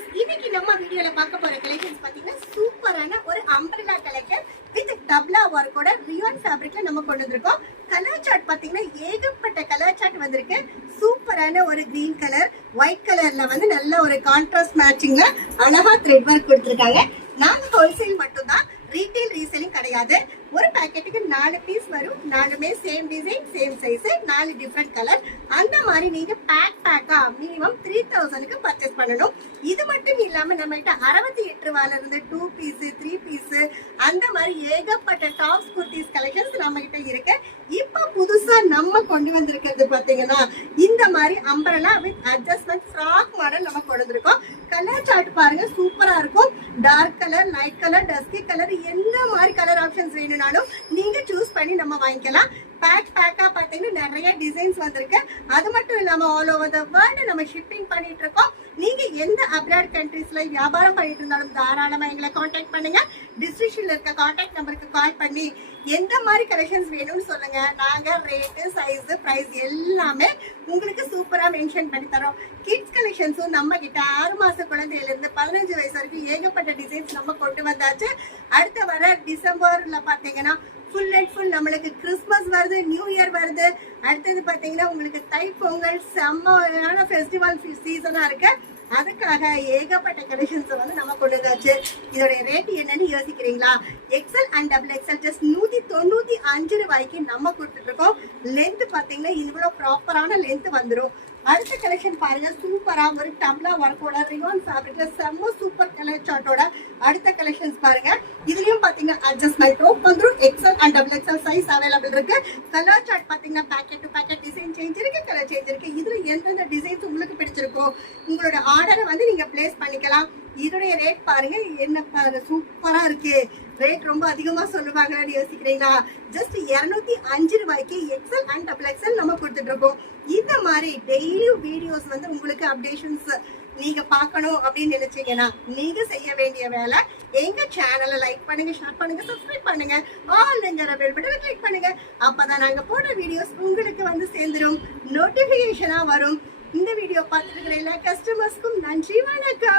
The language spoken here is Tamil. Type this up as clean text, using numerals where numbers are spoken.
வியூவர்ஸ், இன்னைக்கு நம்ம வீடியோல பார்க்க போற கலெக்ஷன்ஸ் பாத்தீங்கன்னா சூப்பரான ஒரு அம்பர்லா கலெக்ஷன் வித் டப்லா ஒர்க்கோட ரியான் ஃபேப்ரிக்ல நம்ம கொண்டு வந்திருக்கோம். கலர் சார்ட் பாத்தீங்கன்னா ஏகப்பட்ட கலர் சார்ட் வந்திருக்கு. சூப்பரான ஒரு கிரீன் கலர், ஒயிட் கலர்ல வந்து நல்ல ஒரு கான்ட்ராஸ்ட் மேட்சிங்ல அழகா த்ரெட் ஒர்க் கொடுத்திருக்காங்க. நாங்க ஹோல்சேல் மட்டும் தான், ரீட்டைல் ரீசேலிங் கிடையாது. ஒரு பாக்கெட்டுக்கு 4 பீஸ் வரும். 4மே same design, same size, 4 different colour. அந்த மாதிரி நீங்க பேக்கா மினிமம் 3000க்கு பர்ச்சேஸ் பண்ணணும். இது மட்டும் இல்லாம நம்ம கிட்ட 68 ரூபாயில இருந்து 2 பீஸ், 3 பீஸ் அந்த மாதிரி ஏகப்பட்ட டாப்ஸ் குர்த்திஸ் கலெக்ஷன்ஸ் நம்ம கிட்ட இருக்கு. இப்ப புதுசா நம்ம கொண்டு வந்திருக்கிறது பாத்தீங்கன்னா இந்த மாதிரி umbrella with adjustment frock model நம்ம கொண்டு வந்திருக்கோம். கலர் சார்ட் பாருங்க, சூப்பரா இருக்கும். Dark colour, light colour, dusky colour, எந்த மாதிரி கலர் ஆப்ஷன்ஸ் வேணும்னாலும் நீங்க சூஸ் பண்ணி நம்ம வாங்கிக்கலாம். பேக்கா பாத்தீங்கன்னா நிறைய டிசைன்ஸ் வந்திருக்கு. அது மட்டும் இல்லாம ஆல் ஓவர் த வேர்ல்டு நம்ம ஷிப்பிங் பண்ணிட்டு இருக்கோம். நீங்க எந்த அப்ராட் கண்ட்ரீஸ்ல வியாபாரம் பண்ணிட்டு இருந்தாலும் தாராளமா எங்களை காண்டாக்ட் பண்ணுங்க. டிஸ்கிரிப்ஷன்ல இருக்க காண்டாக்ட் நம்பருக்கு கால் பண்ணி எந்த மாதிரி கலெக்ஷன்ஸ் வேணும்னு சொல்லுங்க. நாங்க ரேட்டு, சைஸ், பிரைஸ் எல்லாமே உங்களுக்கு சூப்பரா மென்ஷன் பண்ணி தரோம். கிட்ஸ் கலெக்ஷன்ஸும் நம்ம கிட்ட 6 மாச குழந்தையில இருந்து 15 வயசு வரைக்கும் ஏகப்பட்ட டிசைன்ஸ் நம்ம கொண்டு வந்தாச்சு. அடுத்த வர டிசம்பர்ல பாத்தீங்கன்னா ஃபுல் அண்ட் ஃபுல் நம்மளுக்கு கிறிஸ்மஸ் வருது, நியூ இயர் வருது. அடுத்தது பாத்தீங்கன்னா உங்களுக்கு தைப்பொங்கல், செம்மையான ஃபெஸ்டிவல் சீசனா இருக்கு. அதுக்காக ஏகப்பட்ட கலெக்ஷன்ஸ் வந்து நம்ம கொண்டு வந்தாச்சு. இதோட ரேட் என்னன்னு யோசிக்கிறீங்களா? XL and double XL just 195 ரூபாய்க்கு நம்ம கொடுத்துட்டு இருக்கோம். லென்த் பாத்தீங்கன்னா இவ்வளவு ப்ராப்பரான லென்த் வந்துடும். அடுத்த கலெக்ஷன் பாருங்க, சூப்பரா ஒரு டப்லா ஒர்க்கோட ரியான் ஃபேப்ரிக்ல செம்ம சூப்பர் கலர் சார்ட்டோட அடுத்த கலெக்ஷன்ஸ் பாருங்க. இதுலயும் பாத்தீங்கன்னா அட்ஜஸ்ட்மெண்ட் ரோப் வந்துரும். XL and double XL size available இருக்கு. கலர் சார்ட் பாத்தீங்கன்னா packet to packet design change இருக்கு, கலர் சேஞ்ச் இருக்கு. இதுல எந்தெந்த டிசைன்ஸ் உங்களுக்கு பிடிச்சிருக்கோ உங்களோட ஆர்டரை வந்து நீங்க பிளேஸ் பண்ணிக்கலாம். இதோடைய ரேட் பாருங்க, என்ன பாருங்க, சூப்பரா இருக்கு. ரேட் ரொம்ப அதிகமா சொல்லுவாங்கன்னு யோசிக்கிறீங்களா? ஜஸ்ட் 205 ரூபாய்க்கு எக்ஸ்எல் அண்ட் டபுள் எக்ஸ்எல் நம்ம கொடுத்துட்டு இருக்கோம். இந்த மாதிரி டெய்லி வீடியோஸ் வந்து உங்களுக்கு அப்டேஷன்ஸ் நீங்க பார்க்கணும் அப்படின்னு நினைச்சீங்கன்னா நீங்க செய்ய வேண்டிய வேலை, எங்க சேனலை லைக் பண்ணுங்க, ஷேர் பண்ணுங்க, சப்ஸ்கிரைப் பண்ணுங்க, ஆல்ங்கிற பெல் பட்டனை கிளிக் பண்ணுங்க. அப்பதான் நாங்க போடுற வீடியோஸ் உங்களுக்கு வந்து சேர்ந்துடும், நோட்டிபிகேஷனா வரும். இந்த வீடியோ பார்த்துட்டு இருக்கிற எல்லா கஸ்டமர்ஸ்க்கும் நன்றி, வணக்கம்.